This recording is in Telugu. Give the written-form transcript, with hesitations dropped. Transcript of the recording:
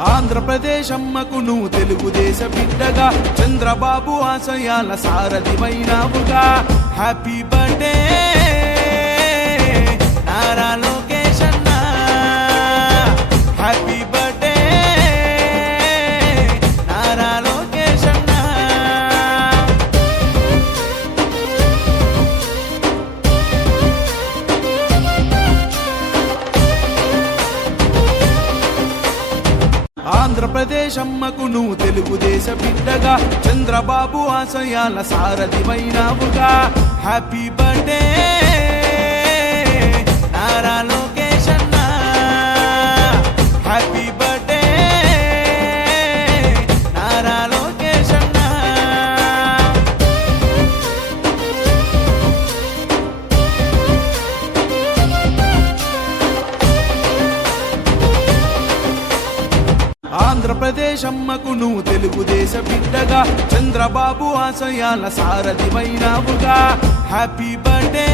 ఆంధ్రప్రదేశ్ అమ్మకు నువ్వు తెలుగుదేశ బిడ్డగా, చంద్రబాబు ఆశయాల సారథివైనావుగా. హ్యాపీ బర్త్డే నారా లోకేష్ అన్న, హ్యాపీ బర్త్డే నారా లోకేష్ అన్న. ఆంధ్రప్రదేశ్ అమ్మకు నువ్వు తెలుగుదేశ బిడ్డగా, చంద్రబాబు ఆశయాల సారథివైనావుగా. హ్యాపీ బర్త్డే నారా లోకేష్ అన్న, హ్యాపీ బర్త్డే నారా లోకేష్ అన్న. ఆంధ్రప్రదేశ్ అమ్మకు నువ్వు తెలుగుదేశ బిడ్డగా, చంద్రబాబు ఆశయాల సారథివైనావుగా. Happy birthday